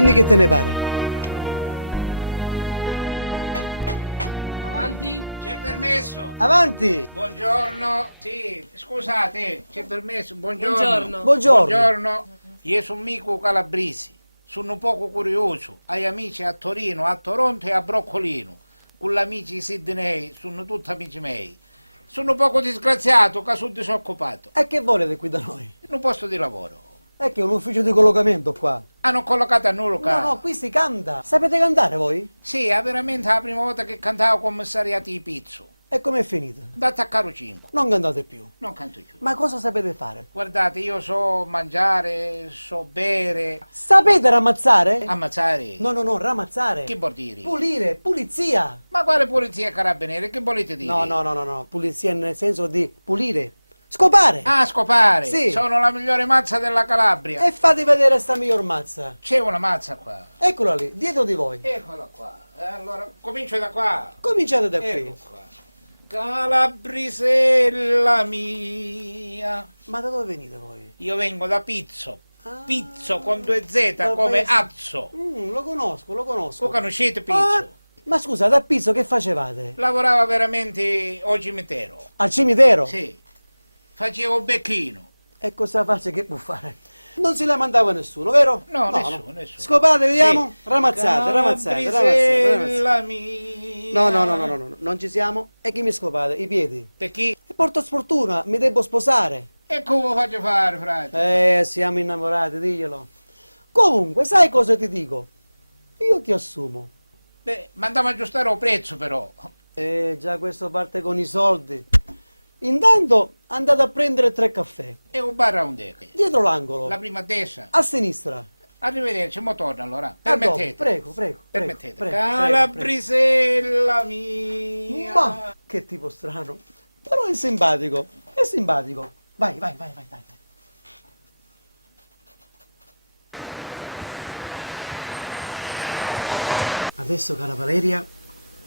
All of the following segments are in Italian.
Dimmi che te ne pare. Avanti. C'è il permesso? Avanti! Buongiorno. Sì, scusate, c'è il permesso? Buongiorno. Buongiorno. Buongiorno. Buongiorno. Io sono Mico Calabresi. Sono poco curioso. Hai amici a Torino, a Toronto e a Broccolino. Con gli amici di Sydney, sono tutti amici miei. Sono poco disgraziato, che sono disoccupato. E che volete qui da noi? In un posto di lavoro. È che è un ufficio di collocamento qua. Hanno collocato a noi locale. No, qui si canta. Sapete cantare voi? Sì, è veramente la prima volta che cantavo commissariati di pizzo. E com'è finita? Da attaccare 5. Non cantate più. Non canto più. Ma cosa sapete fare? Guardate, io so mangiare, so bere, Sapete ramazzare? ammazzare. No, ramazzare. Che vuol dire? Pulire, pulizia. Ma quale polizia carabinieri? Che volete dire? No, pulizia nel senso di pulire. Scopare. Ah, scopare. Sì. Sono la migliore mazza della Calabria. E fate vedere sta miglior mazza. C'è una mazza qua. Eccola lì, dietro di voi. Eccola qua. Allora, comincio da qua. Cominciate da qui. Ecco qua. Calabrisella mia. Ma da dove venite voi? Io vengo da Pizzo. Ah. Pizzo con 2 Z Dal come paese- Azzo. Lo conosco. Voi conoscete Pizzo? Ah, ma scusa, da Pizzo che facevate? Lavorava veramente al cimitero. Al cimitero? Sì. Facevo becchino. E cosa faccio che può fare? Non se la mandava nessuno, vero? No, nessuno. Scopate, vediamo? Sì. Ramazzate. Calabrisella mia. No, non ci siamo. E chi mi scopate? I piedi. Per chi? E porto sfortuna, mi devo sposare. E come faccio fare, frate? Siamo innamorati, diglielo. Comunque, sai cosa ti dico? Io ti assumo. Beh, ma andiamo a aggiustare il prezzo però. Già questo parte con i soldi. Intanto andate a prendere 3 caffè. E un bar a un deca. Dietro l'angolo. La prima a destra. A sinistra. Arrivederci, mo torno allora. A dopo. Permettete. Prego. Permettete. Calabrisella mia. Ma che tipo strano. Però è simpatico. È simpatico. Vai. Adesso, cara Valeria,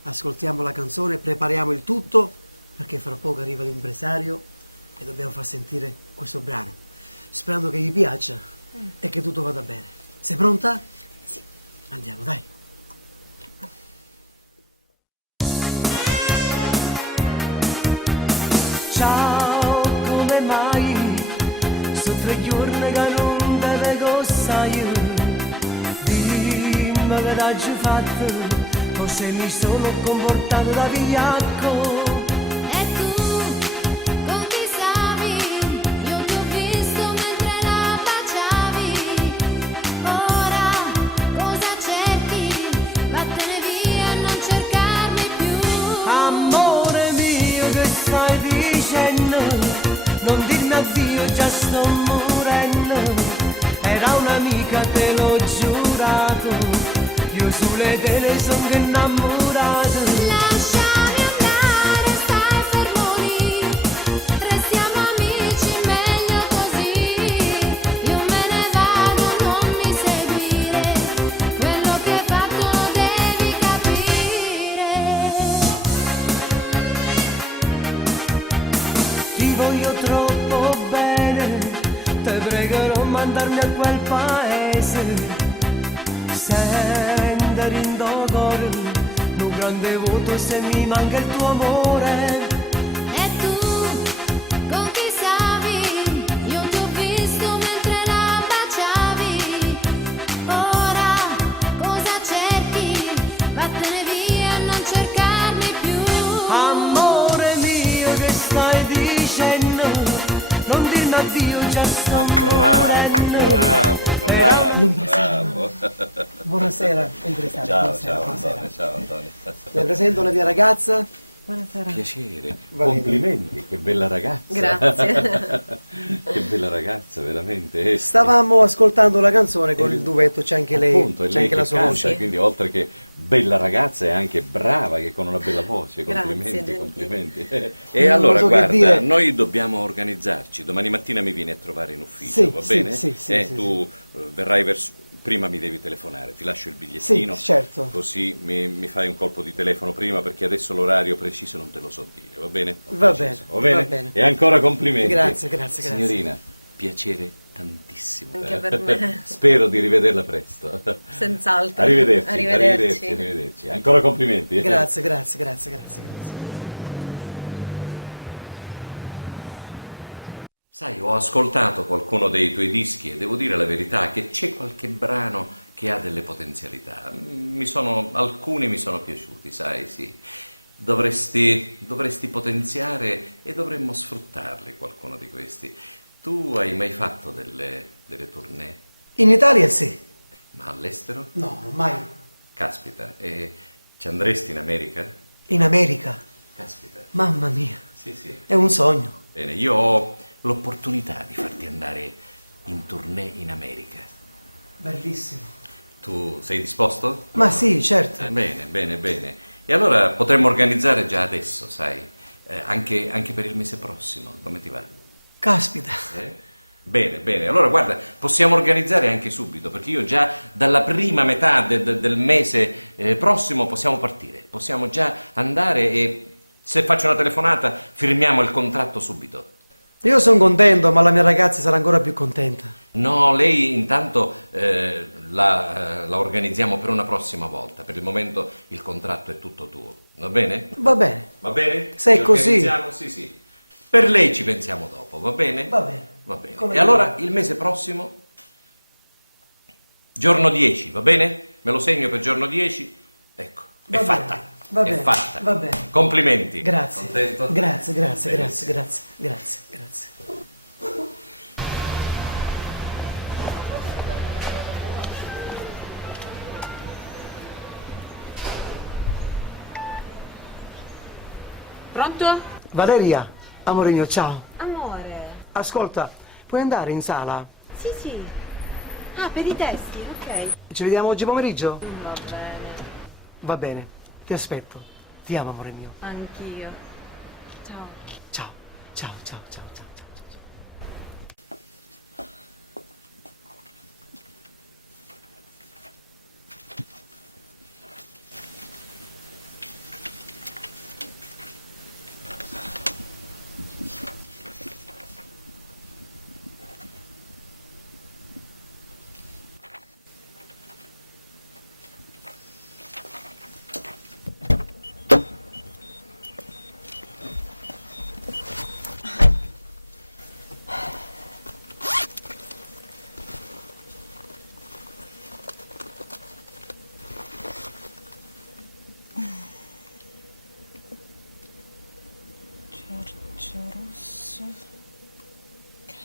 ascoltiamo la canzone, prepariamo il tutto, perché fra poco arriva l'impresario e dobbiamo far sentire questo brano, sperando che gli piaccia e che tutto vada bene. Sei pronta? Sì. Andiamo, dai. Ciao, come mai? Sono 3 giorni che non te vedo, sai. Dimmi che t'hai fatto, forse mi sono comportato da vigliacco. E tu, con chi stavi? Io ti ho visto mentre la baciavi. Ora, cosa cerchi? Vattene via e non cercarmi più. Amore mio, che stai dicendo? Non dirmi addio, già sto morendo. Era un'amica, te l'ho giurato. Io sulle tele sono innamorato. Lasciami andare, stai fermo lì. Restiamo amici, meglio così. Io me ne vado, non mi seguire. Quello che hai fatto lo devi capire. Ti voglio troppo bene, te pregherò mandarmi a quel paese. Sender in cuore, un grande voto se mi manca il tuo amore. E tu, con chi stavi? Io ti ho visto mentre la baciavi. Ora, cosa cerchi? Vattene via e non cercarmi più. Amore mio, che stai dicendo? Non dirmi addio, già sto morendo. Bravo. Buonasera, impresario. Ciao Antonio. Le presento la mia ragazza. Buonasera. Piacere, Valeria. complimenti, che bella ragazza. Grazie. Che bella ragazza, veramente. Stavamo ascoltando la canzone con il duetto, c'è anche lei, Appunto, è c'è lei anche che la sua canta, voce. quindi oltre che bella ragazza è anche brava, che con una bella voce. Grazie, Complimenti, gentile. complimenti. Non E allora, so che guarda, dire. noi dobbiamo organizzarci. Domani mattina mi vieni a trovare in ufficio, Sì, va sì, bene? sì, sì, sì, tu verrai verso... Prima mi devi telefonare, ti lascio il bigliettino, Sì, certo. così mi fai un colpo di telefono prima, perché adesso l'orario preciso non te lo so dire, va bene? Va bene, Va bene? va bene. E ancora complimenti. Grazie. Signorina, piacere tantissimo. Anche per me. Spero di rivederla presto. Senz'altro. Arrivederci, Arrivederci. arrivederci. Ancora complimenti. Grazie, grazie, grazie, grazie. Sai, ho ascoltato qualcuno dei tuoi dischi e devo dire la verità che c'è qualche brano che ha delle potenzialità. Alcuni mi sono piaciuti, sai, sì. Dovresti potenziare e dovremmo sfruttarli, qualcuno di questi. Tu hai mai fatto delle tournée? In Italia sì. Ma all'estero? No, non mai. Caspita, e ci andresti in America? In America. Caspita. Mamma mia, Sì, sì. è un sogno. Bene, io ho l'opportunità di farti andare in tournée in America. Bellissimo. Tu sei disposto? Ma sì, certo. Bene, bene, bene. E allora potremmo organizzare già adesso, sai, anche per il mese prossimo. Come ti va? Caspita. Bene, bene. Allora guarda, possiamo organizzare anche subito, perché io già dalla prima metà del mese prossimo possiamo partire. Possiamo già andare e se faccio una telefonata firmiamo il contratto subito. Io sono contento, ma la mia ragazza sarà ancora più contenta. No, lei intanto la organizziamo per una prossima volta. Per il momento il contratto è tutto tuo. Va bene? Va bene. Va bene? Se è Ci così. organizziamo? Sì, sì. Per lei ci pensiamo dopo, va bene? Va bene. Va bene. Come E allora il mese prossimo, giorno 10, va bene? Me lo segno per giorno 10? Ecco, Va è bene, fatta. va è bene, fatta. va bene. Complimenti. Grazie. Contento? Grazie, grazie, grazie, Benissimo. grazie, grazie, grazie. Pronto? Valeria, amore mio, ciao. Amore. Ascolta, puoi andare in sala? Sì, sì. Ah, per i testi, ok. Ci vediamo oggi pomeriggio? Va bene. Va bene, ti aspetto. Ti amo, amore mio. Anch'io. Ciao. Ciao, ciao, ciao, ciao, ciao, ciao, ciao. Giorgio Rosso. Ok.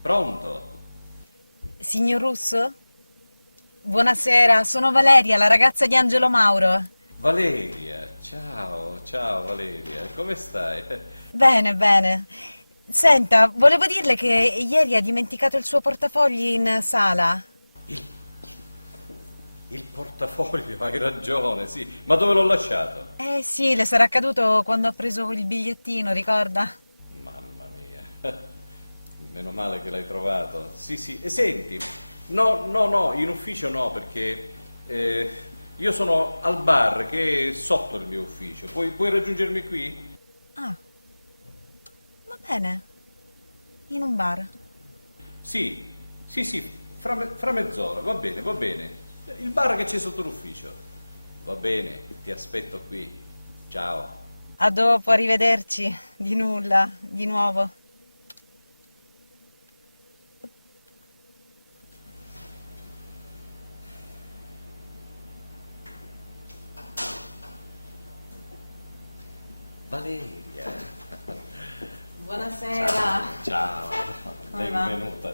Pronto? Signor Russo? Buonasera, sono Valeria, la ragazza di Angelo Mauro. Valeria, ciao, ciao Valeria, come stai? Bene, bene. Senta, volevo dirle che ieri ha dimenticato il suo portafogli in sala. Il portafoglio, hai ragione, sì. Ma dove l'ho lasciato? Eh sì, le sarà accaduto quando ha preso il bigliettino, ricorda? Mamma mia. Meno male che l'hai trovato. Sì, sì. E senti, no, in ufficio no, perché io sono al bar che è sotto il mio ufficio. Puoi raggiungermi qui? Ah, va bene. In un bar. Sì, fra mezz'ora, va bene, va bene. Il bar che c'è sotto l'ufficio. Va bene, ti aspetto qui. Ciao. A dopo, arrivederci. Di nulla, di nuovo. Valeria. Buonasera. Ciao. Come va? Benvenuta.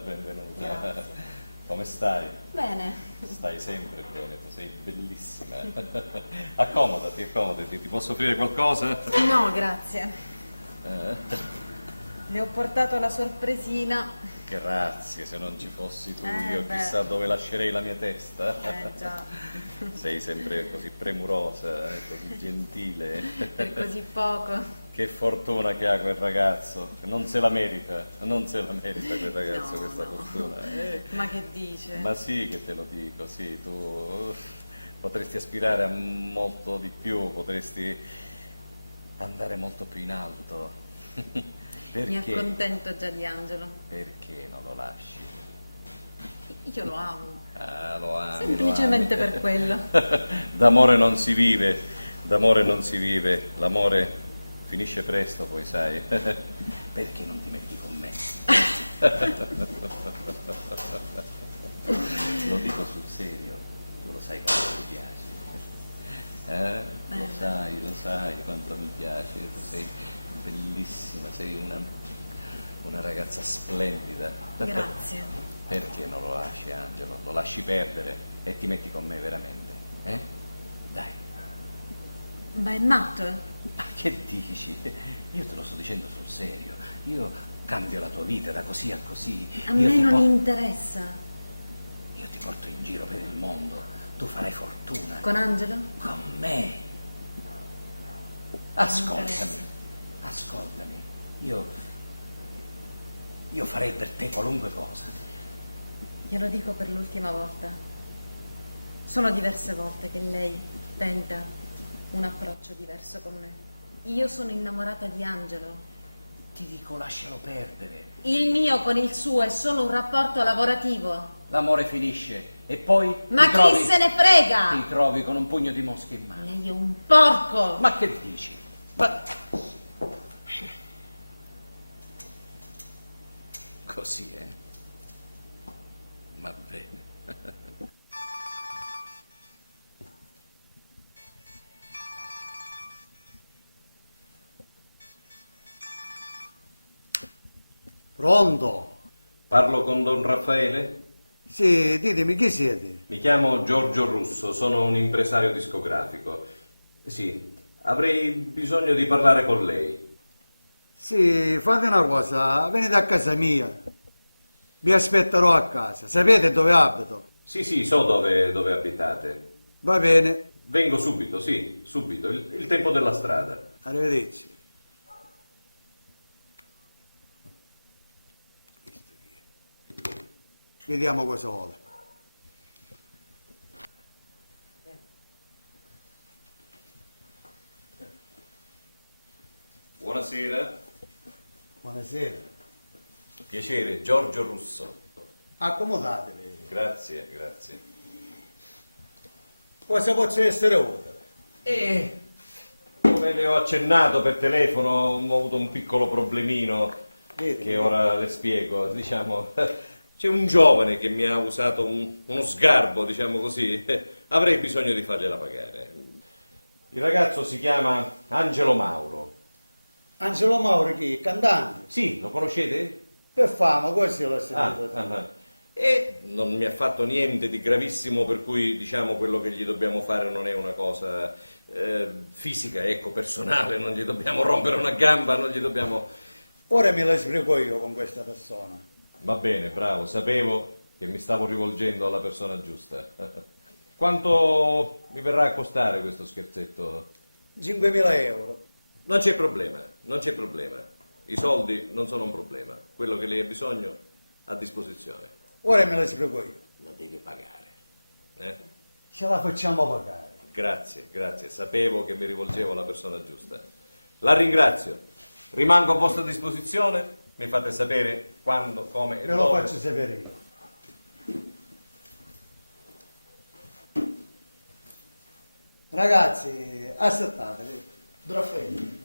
Grazie. Come stai? Bene. Stai sempre bene, tu sei bellissima. Accomodati, ti posso offrire qualcosa? No, grazie. Le ho portato la sorpresina. Grazie, se non ci fossi tu Beh. chissà dove lascerei la mia testa. Già. Sei sempre così premurosa, così gentile. Per così poco. Che fortuna che ha quel ragazzo, non se la merita quel ragazzo, No, questa no. fortuna. Ma che dice? Ma sì che te lo dico, sì, tu potresti aspirare a molto di più, potresti andare molto più in alto. Mi Perché? accontento già di Angelo. Perché non lo lasci? Io lo amo. Ah, lo ami, Semplicemente lo ami. per quello. D'amore non si vive, d'amore non si vive, l'amore finisce presto, poi sai. Perché non ti metti con me? Lo dico sul serio, tu lo sai quanto mi piaci. Lo sai quanto mi piaci, tu sei bellissima, sei una ragazza splendida. Grazie. Perché non lo lasci, Angelo? Lo lasci perdere e ti metti con me veramente? Dai. Ma è matto? Ma che dici? Io te lo sto dicendo sul serio. Io cambio la tua vita da così a così. A Io me ti non po- interessa. Io ti porto in giro per il mondo. Tu farai fortuna. Con Angelo? Con me. interessa. Ascoltami. Io farei per te qualunque cosa. Glielo dico per l'ultima volta. Sono diverse volte che lei tenta un approccio diverso con me. Io sono innamorata di Angelo. Ti dico lascialo perdere. Il mio con il suo è solo un rapporto lavorativo. L'amore finisce e poi Ma ti chi trovi, se ne frega? ti trovi con un pugno di mosche in mano. Lei è un porco. Ma che dici? Ma... Così, Va bene. Pronto? Parlo con Don Raffaele? Sì, ditemi chi siete? Mi chiamo Giorgio Russo, sono un impresario discografico. Sì, avrei bisogno di parlare con lei. Sì, fate una cosa, venite a casa mia. Vi aspetterò a casa. Sapete dove abito? Sì, so dove abitate. Va bene, Vengo subito, sì, subito, il tempo della strada. arrivederci. Questo chi è? Vediamo cosa vuole. Buonasera. Buonasera. Piacere, Giorgio Russo. Accomodatevi. Grazie. Cosa posso essere ora? E come le ho accennato per telefono, ho avuto un piccolo problemino Vedi, che ora le spiego. Diciamo, c'è un giovane che mi ha usato uno sgarbo, diciamo così. Avrei bisogno di fargliela pagare. Il ragazzo si chiama Angelo Mauro. Angelo Mauro chi? Cantante? Sì, lo conoscete? Per fama, così l'ho sentito. Ah. E non mi ha fatto niente di gravissimo, per cui diciamo quello che gli dobbiamo fare non è una cosa fisica, ecco, personale, non gli dobbiamo rompere una gamba, non gli dobbiamo... Ora me la spiego io con questa persona. Va bene, bravo, sapevo che mi stavo rivolgendo alla persona giusta. Quanto mi verrà a costare questo scherzetto? 5.000 euro. Non c'è problema. I soldi non sono un problema. Quello che lei ha bisogno, a disposizione. Ora me la spiego io. La deve pagare. Ce la facciamo pagare. Grazie. Sapevo che mi rivolgevo alla persona giusta. La ringrazio. Rimango a vostra disposizione. Mi fate sapere quando, come e Ve lo dove. faccio sapere io. Ragazzi, aspettate. Raffaele,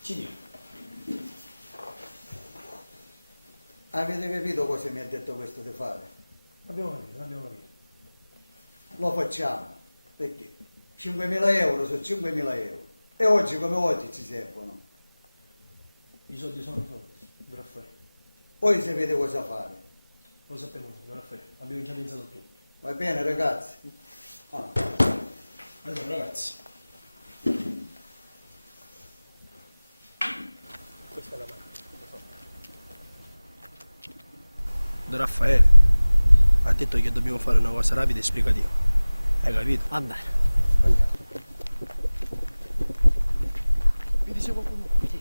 Signore, avete capito cosa mi ha detto questo di fare? l'abbiamo capito. Lo facciamo. Perché? 5.000 euro sono 5.000 euro. E oggi come oggi ci servono. I soldi sono soldi, signor Raffaele. Poi sapete cosa fare. Lo sappiamo, signor Raffaele. Abbiamo già pensato a tutto. Va bene ragazzi? Ah. Allora, ragazzi. Questa è la mano. Don Raffaele ha detto che dobbiamo fare una cosa rapida e esplicativa. Hai capito? Va bene. Andiamo. Mi dice qualcuno? Sì.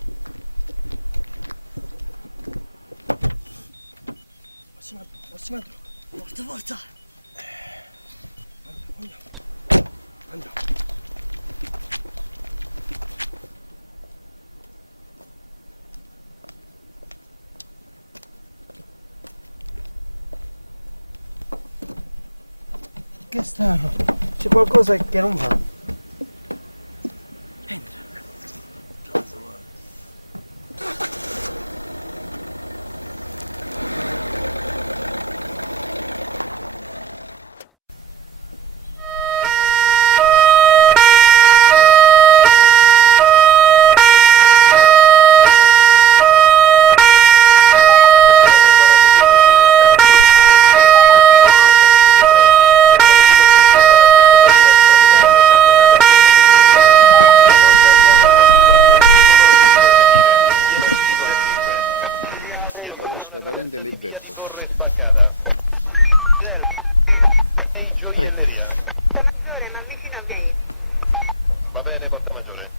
massima droga. Forza, forza. Andiamo. Che strano. C'è qualcosa che non va. Entra. Valente libretto. Torre spaccata. Ehi, gioielleria. Porta maggiore, ma vicino a Via. Va bene, porta maggiore.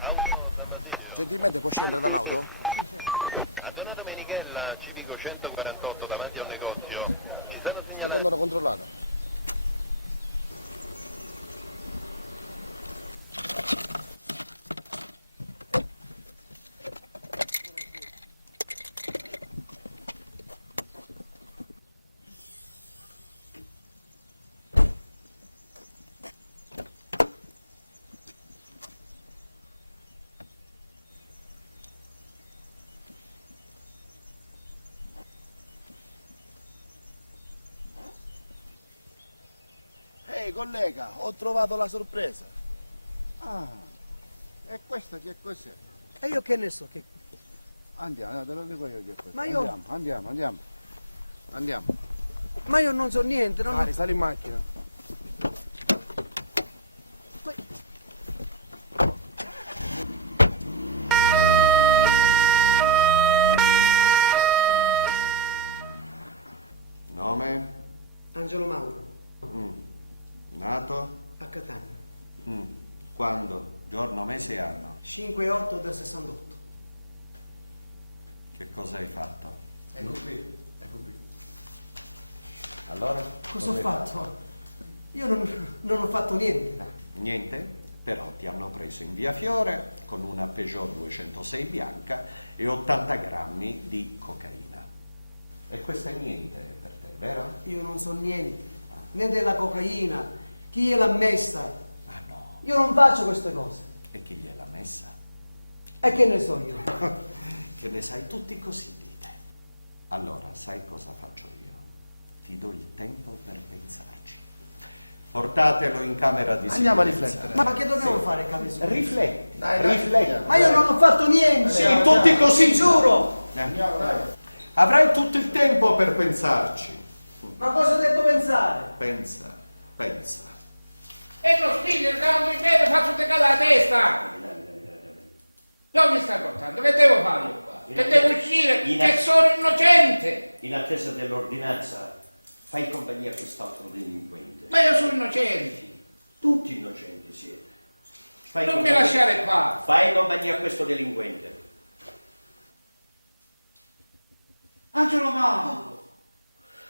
Auto San Basilio. Gentilmente può scendere dall'auto? A Donato Menichella, civico 148, davanti a un negozio. Ci sono Sto segnalati. andando controllato. Ehi collega, ho trovato la sorpresa. Ah, e questo che cos'è? E io che ne so che... Andiamo, te lo dico io che cos'è. Ma io- Andiamo. Ma io non so niente, non... Mari, sali in macchina. Nome? Angelo Mauro, Nato? a Catania. Quando? Giorno, mese e anno? 5-8 del 68. Che cosa hai fatto? Ecco qui. Allora? Cosa ho fatto? Io non ho fatto niente. Niente? Però ti hanno preso in via Fiore con una Peugeot 206 bianca e 80 grammi di cocaina. E questo è niente per te, vero? Io non so niente, né della cocaina, chi gliel'ha messa. Ah no. Io non faccio queste cose. E chi gliel'ha messa? E che ne so io? Che ne sai tutti così dite. Allora, sai cosa faccio io? Ti do il tempo per pensarci. Portatelo in camera di Andiamo a sicurezza. riflettere. Ma che dobbiamo fare, Capisco? Rifletti. Dai. Ma io non ho fatto niente! Sì, tutti così. Giuro! Andiamo, dai. Avrai tutto il tempo per pensarci. Ma cosa devo pensare? Pensa. E lo figlio, cambio in piedi, faccio decadere la testa! Dove mi stai portando? Che devo fare io qua? Che devo uscire? Che sono innocente! In attesa dell'ordinanza, fai compagnia a quest'altro delinquente. Ma io sono innocente! Tutti innocenti siete. Fai Non mi compagnia- lasciare qua! Fai compagnia a questo delinquente. Angelo Mauro!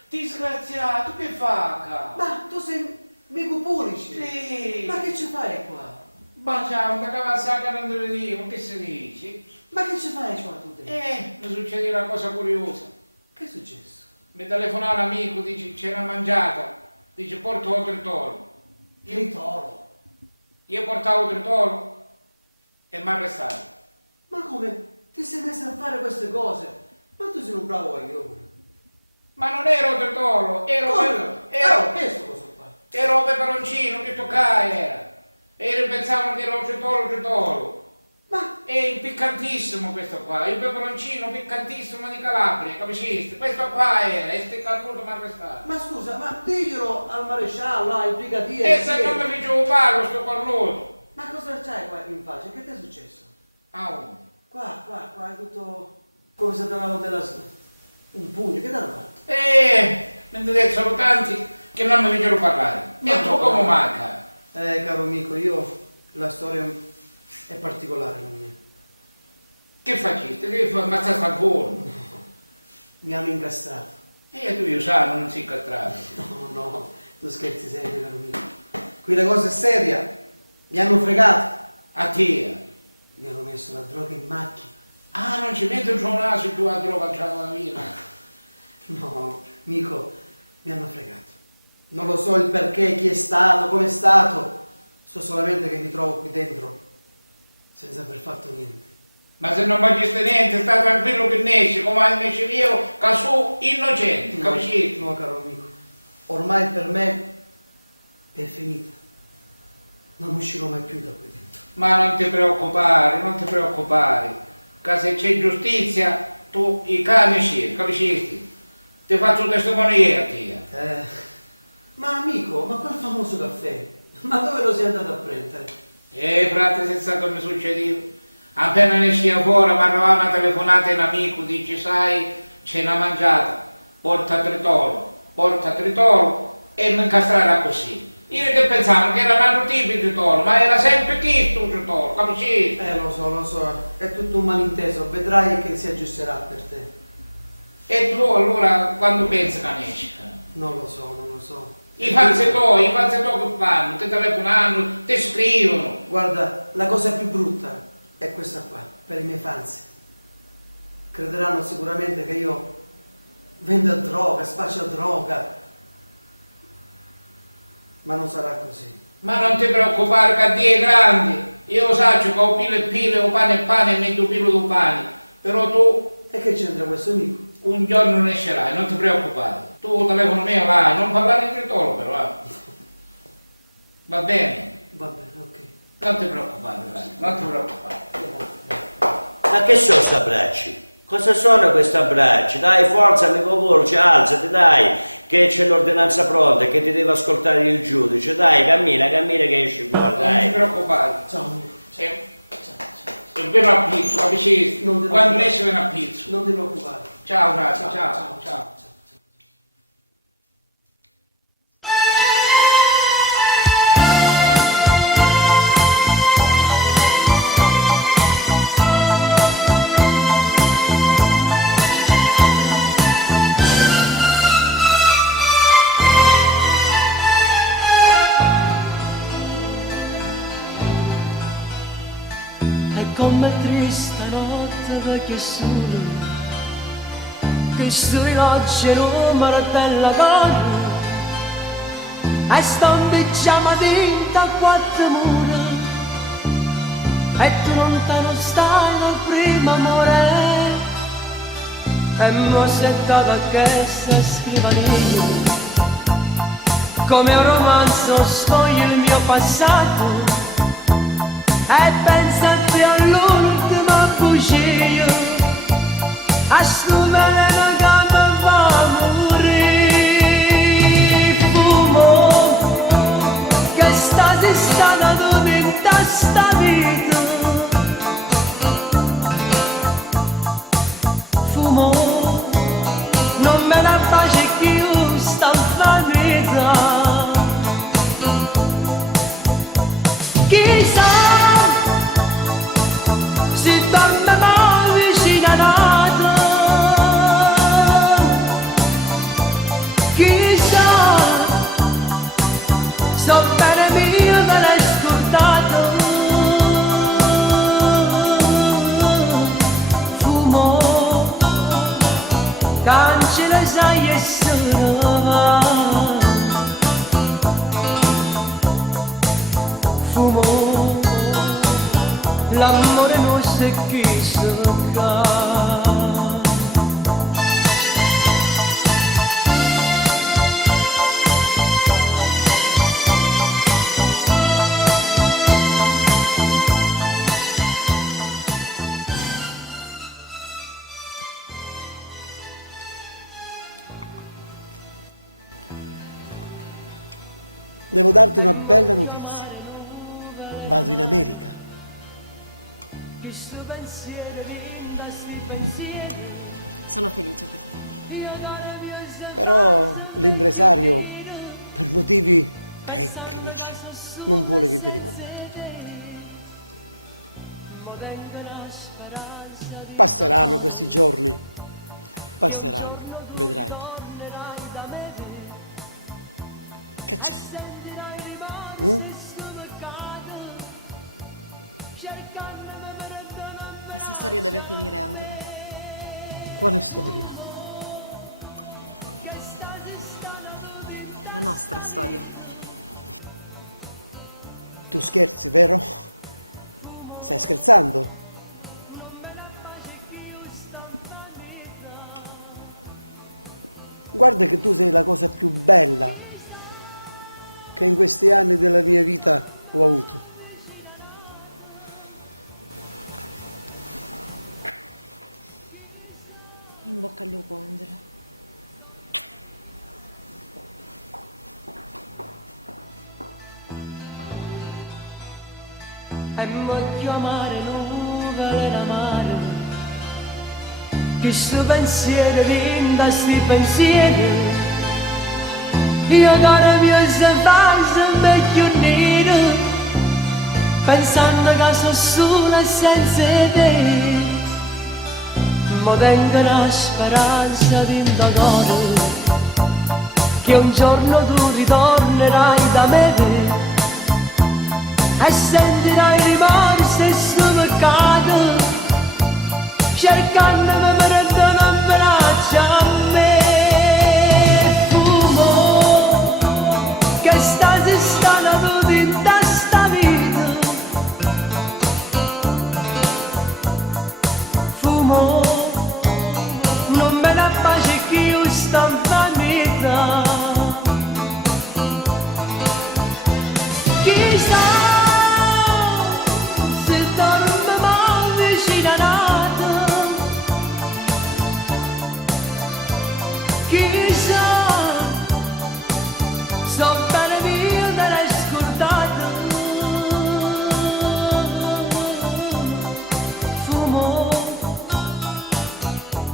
Disgraziato, che fa? Ma tu sei mico Punici? Sì! Ma che ci fai qua? Baciamo, da cavazzaca non te lo dico, che si dice? Ma che ci fai qua tu? Mi succede una cosa curiosa. Che è successo? Mi telefona un amico, dice c'era mangiata, dice porto il tritolo. Tritolo? Io portavo il tritolo e mi ha arrestato. Ma come? Ti sei messo a fare queste cose? Ma tu sei un bravo coglione. Ma non ero tritolo, ero questo cosa fa? ero peperoncino, che toccai era. E pensavano che ero tritolo. Ma È piccantissimo questo qua, il peperoncino piccantissimo di Calabria, capisci? Questo qua era, e ste carnuto mi ha arrestato. Ma scusa, ma diglielo al maresciallo, al brigadiere. E se non mi facevo parlo sto cornuto. Ma cosa c'hai qua in faccia? Che ti è successo? Ah, Qua, è tutto come se ti avevano un pugno. Che ti hanno fatto? mi dite sono tanti che non mi vogliono parlare. E tu come manca? Caro amico, la storia è particolare la mia. Che faceste? Devi ammazzare sta buono. Mi hanno incastrato. E tu io sai, non si incastrare. No, tu scherzi serio, caro amico. Qui la cosa è seria. Mi hanno fregato. A te. Mi hanno messo la droga in macchina. Ah, non ci metto il suo naso più a droga, via. No, amico, mi hanno fregato. Non lo so il perché, chi è stato, come è stato. So solamente che mi trovo qui dentro senza aver fatto niente. Ma se non faceste niente, sta tranquillo che nesci, come nesci io, che sono innocente, No, capisci? no, caro amico. Ormai per me è finita. Non uscirò mai più da qui dentro. Ma non ti preoccupare, non ti preoccupare. Che se c'è giustizia, tu i cani scegli, capisci? Ti faccio testimoniere a te. Ma amico, ma quel famoso caffè, ma dove lo sei andato a prendere? Frate, se sa come succedeva. Appena ne sia fuori, mi arrivava una telefonata un amico, dice, sai, c'è una mangiata, porta tritolo e mi incastrerà così. Io che pensavo che era un altro tipo di tritolo, ma era sempre questo un tritolo, capisci? Lo so, è tutto un malinteso, vedrai che si aggiusterà per te. E tu allora quando pensi che ne esci? Non lo so. I falsetoi che fanno, ti telefonano, ti scrivono. Guarda, la cosa più brutta è questa qua, per i miei fans. Crederanno sicuramente che io venda droga, spaccio droga, ma non sarà così. Ma non ti preoccupare che Dio è grande. Io lo so che ho pile, ho pane e pane e mezzo pilo di pane. Però tu... E che c'entra questo amico? Un giorno ne escerai, non ti preoccupare. Tu telefono mio vai, non parlare di tritolo però. Va bene? Va bene, ok. Non ti preoccupare, vai, non ti preoccupare. Ma che sono sta bracci? Cosa sono questi abbracci? Dai, forza, amico Porci, alzati, dai, che c'è l'ordinanza pronta, che ti deve ascoltare il giudice. Dai, cammina che esci fuori, Non dai. ti preoccupare. Ciao amico. È un vero appizzo, capisci? Quando esce viene appizzo. Non ti preoccupare. Ciao, frate, ciao. Come triste notte perché solo che sui noci non martella corre e sto invecchiando dentro a quattro mura e tu non te ne stai nel primo amore e mo settato a questa scrivania come un romanzo sfoglio il mio passato e pensando all'ultima bugia a sto veleno che mi fa morire fumo che sta stando dentro sta vita fumo non me la pace più sta vanità chissà dammi mai vicina nata chissà so bene mio me l'hai scordato fumo cancella sai essere fumo l'amore nostro è chi sa. Devo darti una bella notizia. Vado in America. Sono felice per te. Però l'impresario, per motivi tecnici, non vuole che vieni con me. Passeranno questi giorni, passeranno, vedrai. Che c'è? Questa storia deve finire, Angela. Quale storia? La nostra storia. Tu scherzi, vero? Stai scherzando? Guarda che tu sei la cosa più bella che in questi anni della mia vita ho avuto. In bocca al lupo, Angela. E mi chiamare nuvole d'amare, che sto pensiero vinta sti pensieri, io corro più se fa sempre più nero, pensando che sono sola e senza te. Ma tengo una speranza dentro cuore, che un giorno tu ritornerai da me e sentirai rimorso e sto peccato, cercandomi per dare un braccio a me. Fumo, che stasi stata tutta in sta vita. Fumo, non me la pace che io sto in famiglia. Chissà se dorme mai vicino a nato, chissà, so bene mio te l'hai scordato. Fumo,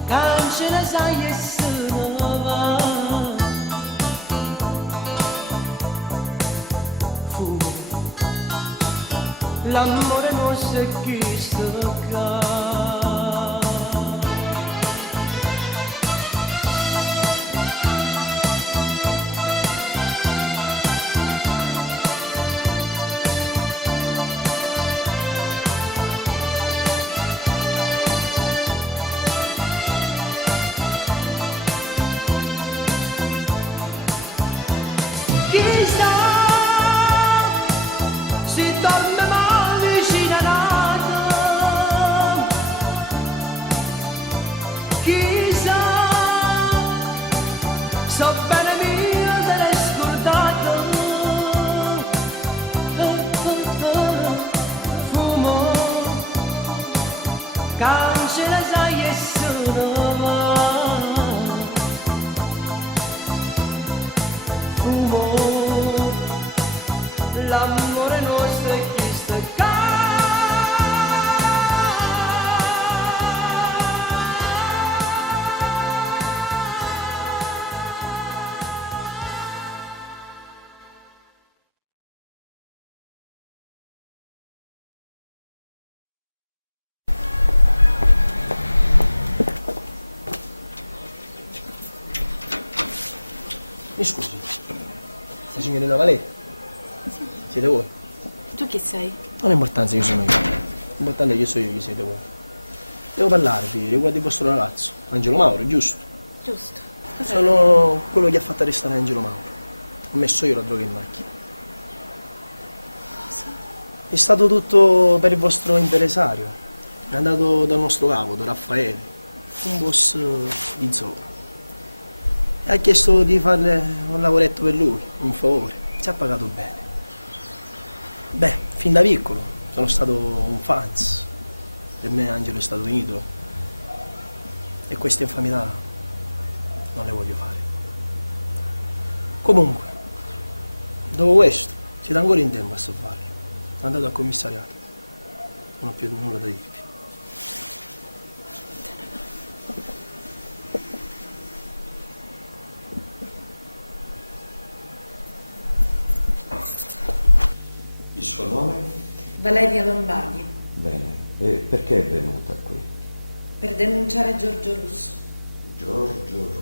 cancella sai e se ne va. Fumo, l'amore nostro è chi sta qua. Chissà se dorme mai vicino a nato, chissà, so bene mio te l'hai scordato. Fumo, cancella sai e sono va. Fumo, l'amore nostro è chi sta qua. Mi scusi, la signorina Valeria? Sì. Siete voi? Tu chi sei? Non ha importanza che sono io, l'importante è che so io chi siete voi. Devo parlarvi riguardo il vostro ragazzo, Angelo Mauro, giusto? Giusto. Sono quello che ha fatto arrestare Angelo Mauro. Ho messo io la droga in macchina. Cosa? È stato tutto per il vostro impresario. È andato dal nostro capo, da Raffaele, un boss di Zola. E ha chiesto di farle un lavoretto per lui, un favore. Ci ha pagato bene. Beh, fin da piccolo sono stato un fans. Per me Angelo è stato un idolo. E queste infamità non le voglio fare. Comunque, dopo questo, siete ancora in tempo a salvarlo. Andate al commissariato. Non ho più nulla da dirvi. Il suo nome? Valeria Lombardi, Bene. E perché è venuta qui? per denunciare Giorgio Russo. Giorgio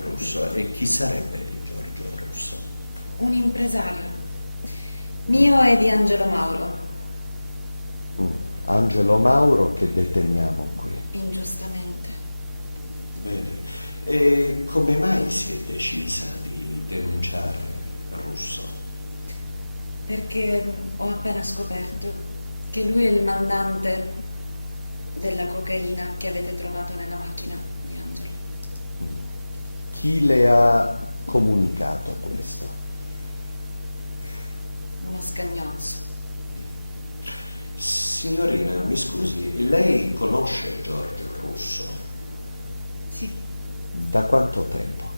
Russo. E chi sarebbe Giorgio Russo? Un impresario. Mio e di Angelo Mauro. Angelo Mauro che deteniamo qui. Ingiustamente. Bene. E come mai si è decisa di denunciare Russo? Perché ho appena scoperto che lui è il mandante della cocaina che avete trovato nella macchina di Angelo. Chi le ha comunicato questo? Uno scagnozzo. Signorina, mi scusi, lei conosce Giorgio Russo? Sì, Da quanto tempo?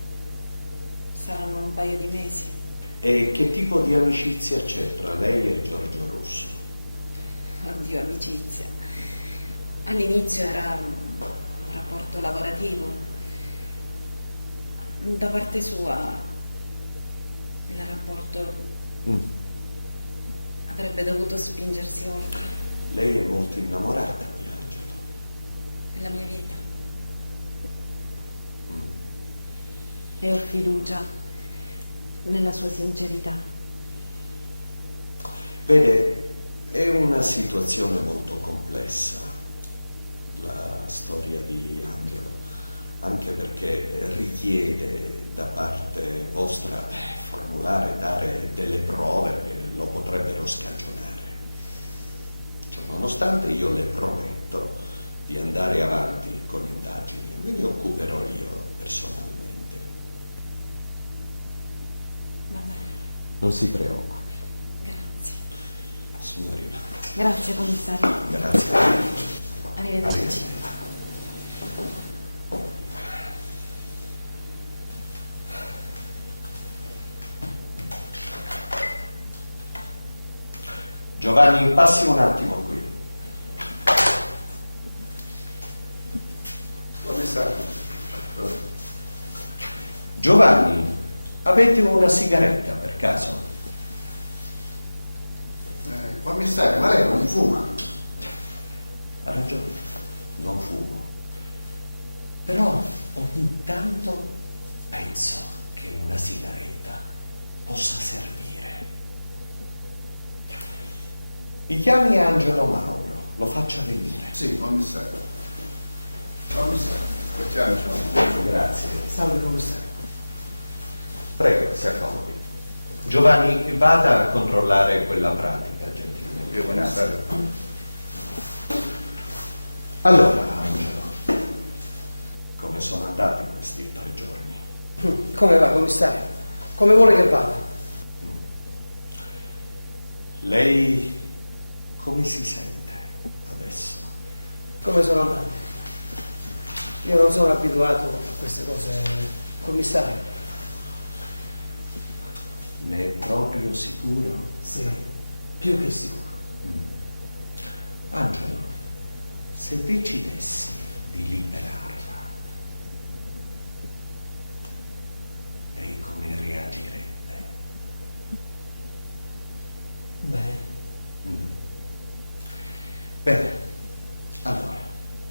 saranno un paio di mesi. E che tipo di amicizia c'è tra lei e Giorgio Russo? Oddio, amicizia. All'inizio era un rapporto lavorativo. Da parte sua il rapporto avrebbe dovuto spingersi oltre. Lei è molto innamorata di Angelo. È la mia vita. E ho fiducia nella sua sincerità. Vede, è una situazione molto complessa la storia di Angelo, anche perché richiede da parte vostra formulare, dare delle prove che lo potrebbero scagionare. Ciò nonostante io le prometto di andare avanti con l'indagine, me ne occuperò io personalmente. Va bene, Non si preoccupi, grazie. signorina. Grazie, commissario. Grazie. Arrivederci. Giovanni, passi un attimo qui. Commissario. Giovanni, avete una sigaretta per caso? Commissario, ma lei non fuma? Ha ragione, non fumo. Però ogni tanto penso che una sigaretta possa servire. Mi chiami Angelo Mauro, lo faccia venire. Sì, commissario. Commissario, facciamo. Grazie. Salve commissario. Prego, si accomodi. Giovanni, vada a controllare quella pratica, gentilmente. Io, commissario. Allora, Angelo, come sono andati questi 3 giorni? Come va commissario? Come vuole che vada? Lei come si sente adesso? Come sono andati? Io non sono abituato a queste cose, commissario. Ne è proprio sicuro? Sì, più che sicuro. Angelo, se decidessi di liberarla, lei come reagirebbe? Bene. Bene, allora,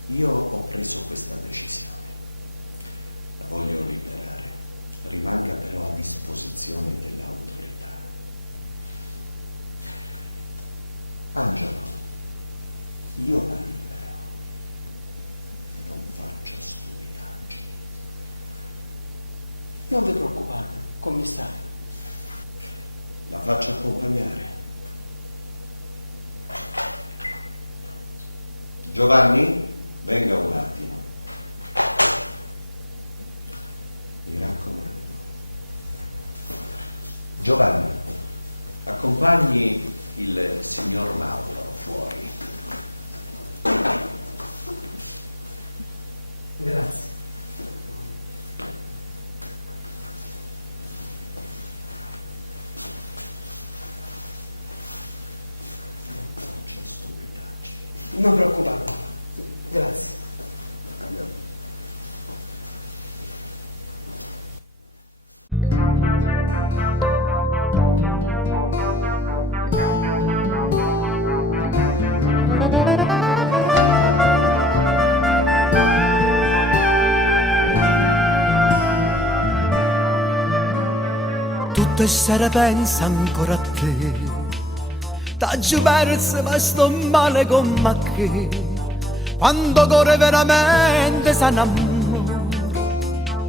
io ho preso questa decisione. La voglio liberare. Rimanga però a disposizione dell'autorità. Angelo, io la libero. Non faccia stupidaggini. Non vi preoccupate, commissario. La faccio accompagnare. Giovanni, venga un attimo. Mi raccomando. Giovanni, accompagni il signor Mauro fuori. Grazie. Non faccia stupidaggini. Non preoccupate. Grazie. Andiamo. volte se ne pensa ancora a te, t'ho perso per sto male come che, quando corre veramente si innamora,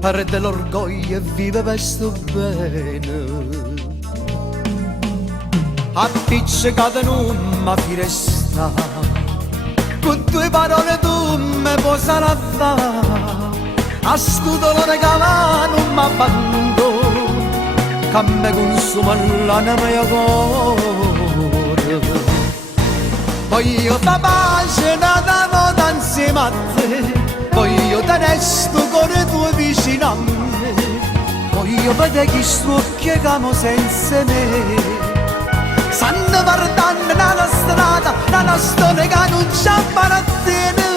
perde l'orgoglio e vive per sto bene. Appiccicata in una finestra, con due parole tu mi puoi salvare, a sto dolore che non mi abbandono, che mi consuma l'anima e il cuore. Voglio fa pace nata nota insieme a te, voglio te resto con le tue vicino a me, voglio vedere chi sto chiegamo senza me. Stanno guardando nella strada, nella storia che non ci appartiene.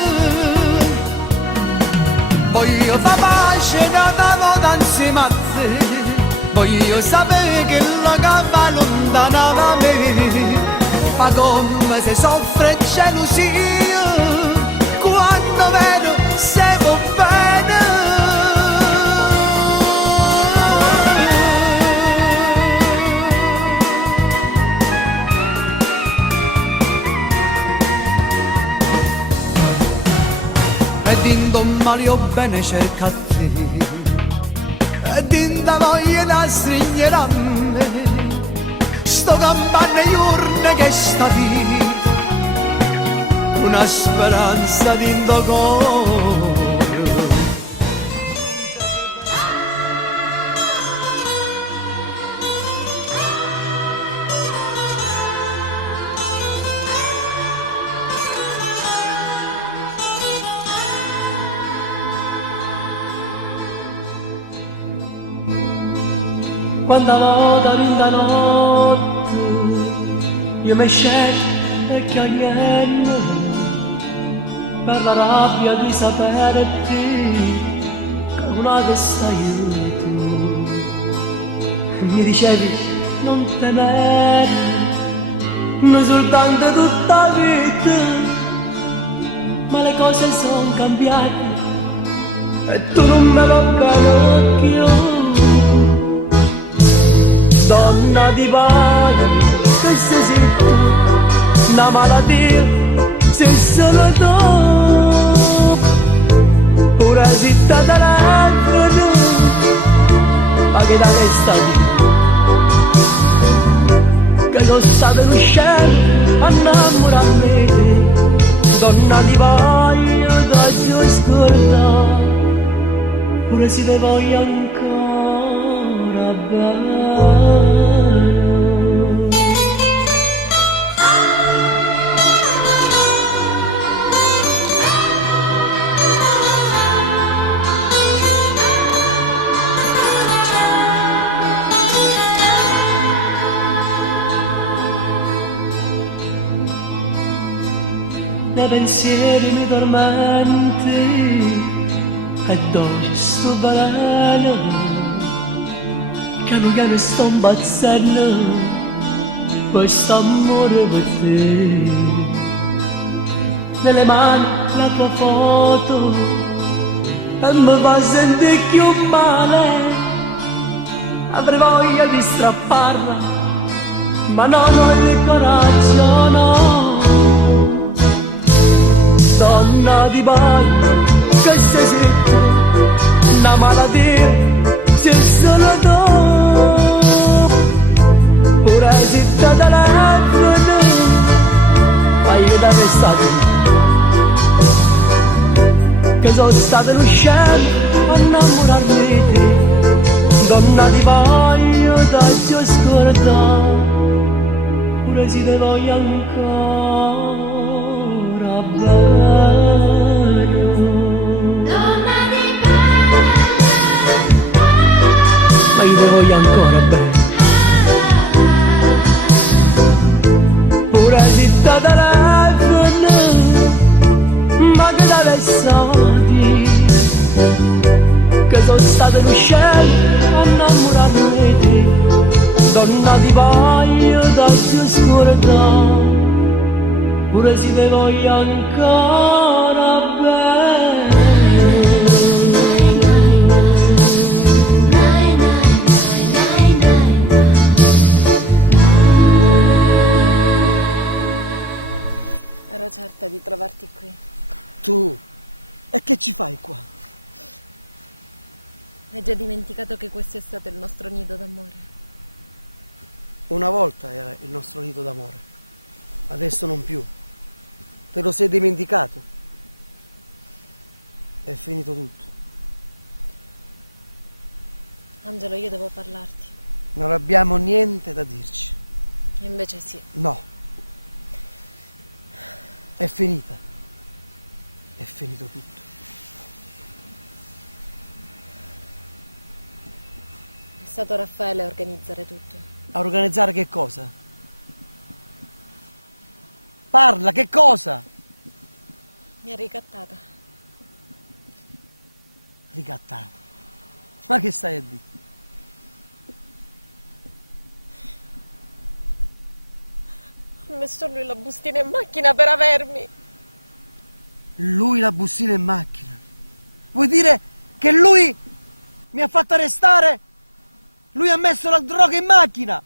Voglio fa pace nella nota insieme a te, voglio sapere che la cava lontana da me, ma come se soffre gelosia quando vedo se va bene. Ed in domani ho bene cerca te, ed in da voglia da stringere a me, sto campando giorni che sta vita, una speranza di indogore. Quando volta vinta notte, io mi scelgo e chiariello, per la rabbia di saperti che una testa io tu. Mi dicevi non temere, noi soltanto tutta la vita, ma le cose sono cambiate e tu non me lo vedi più. Donna di pane, questa sei tu, una malattia, sei solo tu. Pure se ti telefono, ma che da che stati? Che sono stato cosciente a innamorarmi di te. Donna di pane, t'ho scordato, pure se ti voglio ancora bene. Nei pensieri mi tormenti e dove sto baleno, piano piano sto imbazzando quest'amore per te. Nelle mani la tua foto e mi fa sentire più male, avrei voglia di strapparla ma non ho il coraggio, no. Donna di bagno, che sei tu, una malattia, sei solo tu. Pure se ti telefono, ma io da te stato, che sono stato lucente a innamorarmi di te. Donna di bagno, t'ho scordato, pure se ti voglio ancora bene. Donna di bagno, Ma io ti voglio ancora bene. Pure se ti telefono, ma che t'avessati, che sono stato lucente a innamorarmi di te. Donna di bagno, t'ho scordato, pure se ti voglio ancora bene. di trovarti qui. Tu? E che ci fai qua? Hai già dimenticato che questo è stato il nostro nido d'amore? Una volta era il nostro nido d'amore, adesso non più. Te lo sei dimenticato? È finito tutto. Angelo, io devo parlarti. Non abbiamo niente da dirci. E invece sì. No. È finita. È finito tutto. È stato Raffaele a organizzare tutto. A organizzare che cosa? Parla, che cosa? Mi ha ricattata. Ricattato. Ma che stai a dire? Ha messo lui la bustina in macchina per avermi. Lui la bustina in macchina. Vuoi dire che lui mi ha fatto arrestare? Lui ha messo la droga in macchina.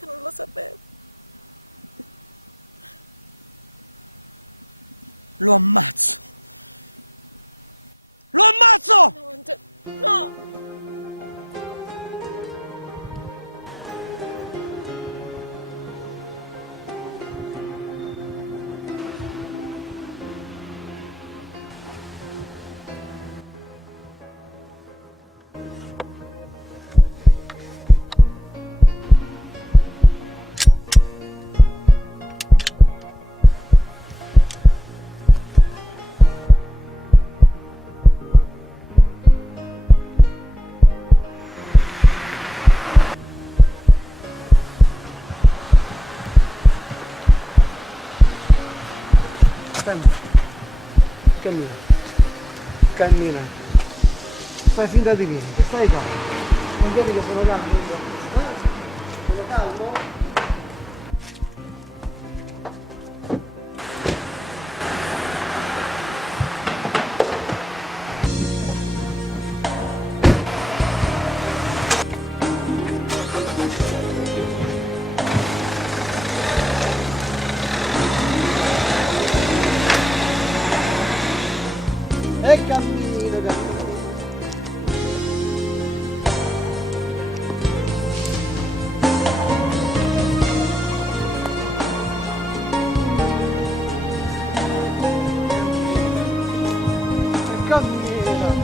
Io non lo sapevo. Lo ammazzo. Lo ammazzo! No, Angelo, no! Cammina. Cammina. Fai finta di niente, stai calmo. Non vedi che sono calmo? Sono calmo? E cammino, cammino. E cammina.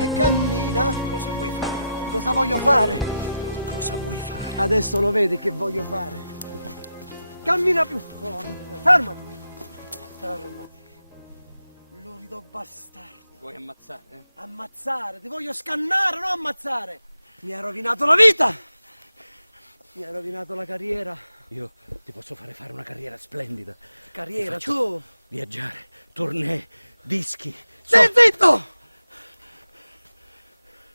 E cammina. Cosa vuoi fare? Cosa voglio fare? Cosa vuoi fare? Adesso lo vedi che voglio fare. Cammina più forte. Fermati. Fermati. Lurido bastardo. Mi vuoi ammazzare? Ammazzare, ti voglio scannare, non ammazzare. Mi hai rovinato la vita. Mi hai rovinato la carriera. Io ti posso fare una carriera splendida. Carriera, Ti faccio tu. Viaggiare, tournée, dischi. Stai zitto!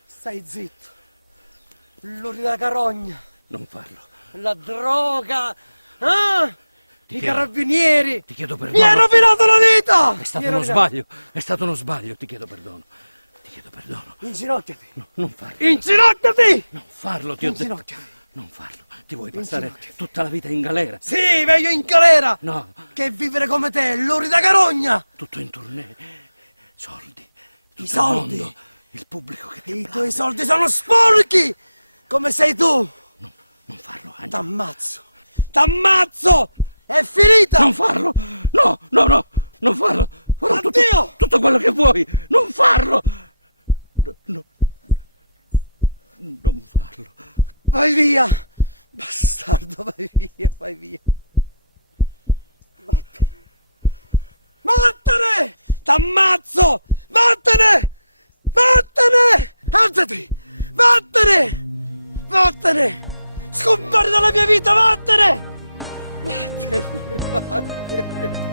Stai zitto. Lurida carogna. Non farlo. La droga. Ah! Ti I chiedo- carabinieri. Ti chiedo Mi perdono. hai rovinato la vita. È stato Mi hai uno rovinato. sbaglio. È stato uno sbaglio. Ti chiedo perdono. Ti chiedo perdono. Inginocchiati. No, non farlo. Inginocchiati! Non farlo, ti ho detto. Inginocchiati. Non farlo. Ti vuoi passare tutta la vita in galera? Sì, meglio in galera No, che vivere come te, lurida carogna. tutto in tournée. Soldi. Tutto il soldi? mondo, il pubblico che ti I applaude. tuoi soldi sono sporchi! Come sei tu? Non farlo, Angelo. T'ammazzo! T'ammazzo! È finita! Non farlo! No, no, no! Non farlo! Farò Addio! tutto quello che vuoi! Non farlo! No. Non farlo. Vai via! Bastardo, vai via, vai via. Vattene! Vattene! T'ammazzo! Vattene! Vattene! Alzati! Vattene! Vattene! Scompari dalla mia vita, vattene! Vattene, vattene.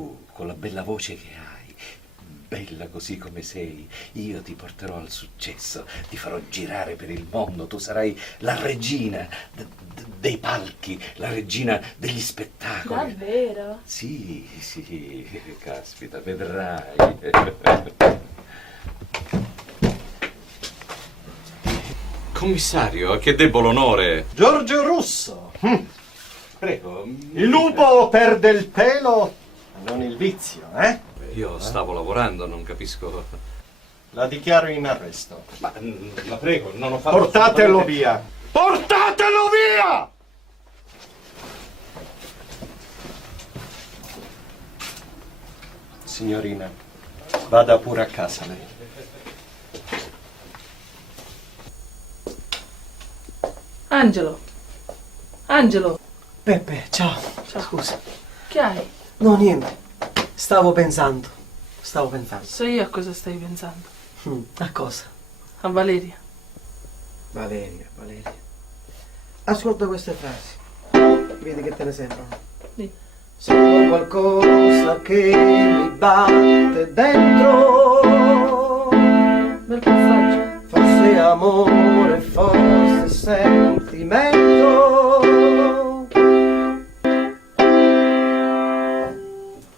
tu, con la bella voce che hai, bella così come sei, io ti porterò al successo, ti farò girare per il mondo, tu sarai la regina dei palchi, la regina degli spettacoli. Davvero? Sì, sì, caspita, vedrai. Commissario, che debole onore. Giorgio Russo. Prego. Il lupo perde il pelo, ma non il vizio, eh? Io stavo lavorando, non capisco. La dichiaro in arresto. Ma la prego, non ho fatto. Portatelo via! Portatelo via! Signorina, vada pure a casa lei. Angelo. Angelo. Peppe, ciao. Ciao. Scusa. Che hai? No, niente. Stavo pensando. So io a cosa stai pensando. A cosa? A Valeria. Valeria. Ascolta queste frasi. Vedi che te ne sembrano. Sì. Sento qualcosa che mi batte dentro. Bel passaggio. Forse amore, forse sentimento.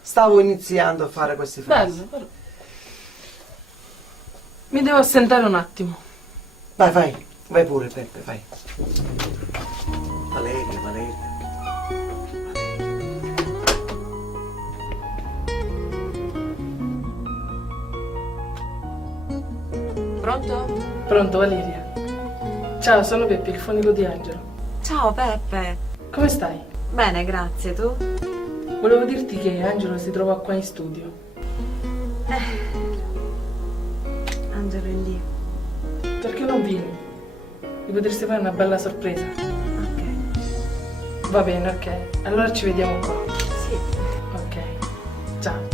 Stavo iniziando a fare queste frasi. Bello. Mi devo assentare un attimo. Vai pure, Peppe, vai. Valeria. Pronto? Pronto, Valeria. Ciao, sono Peppe, il fonico di Angelo. Ciao Peppe. Come stai? Bene, grazie, tu? Volevo dirti che Angelo si trova qua in studio. Angelo è lì. Perché non vieni? Mi potresti fare una bella sorpresa. Ok. Va bene, ok. Allora ci vediamo qua. Sì. Ok. Ciao.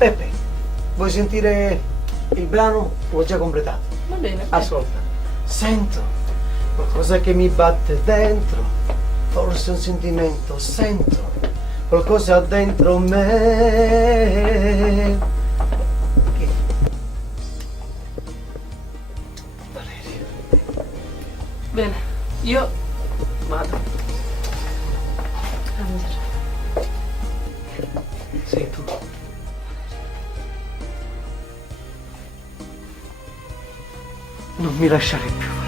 Peppe, vuoi sentire il brano? L'ho già completato. Va bene. Ascolta. Sento qualcosa che mi batte dentro, forse un sentimento, sento qualcosa dentro me. Valeria. Bene, io vado. Angelo. Sei tu. Non mi lasciare più.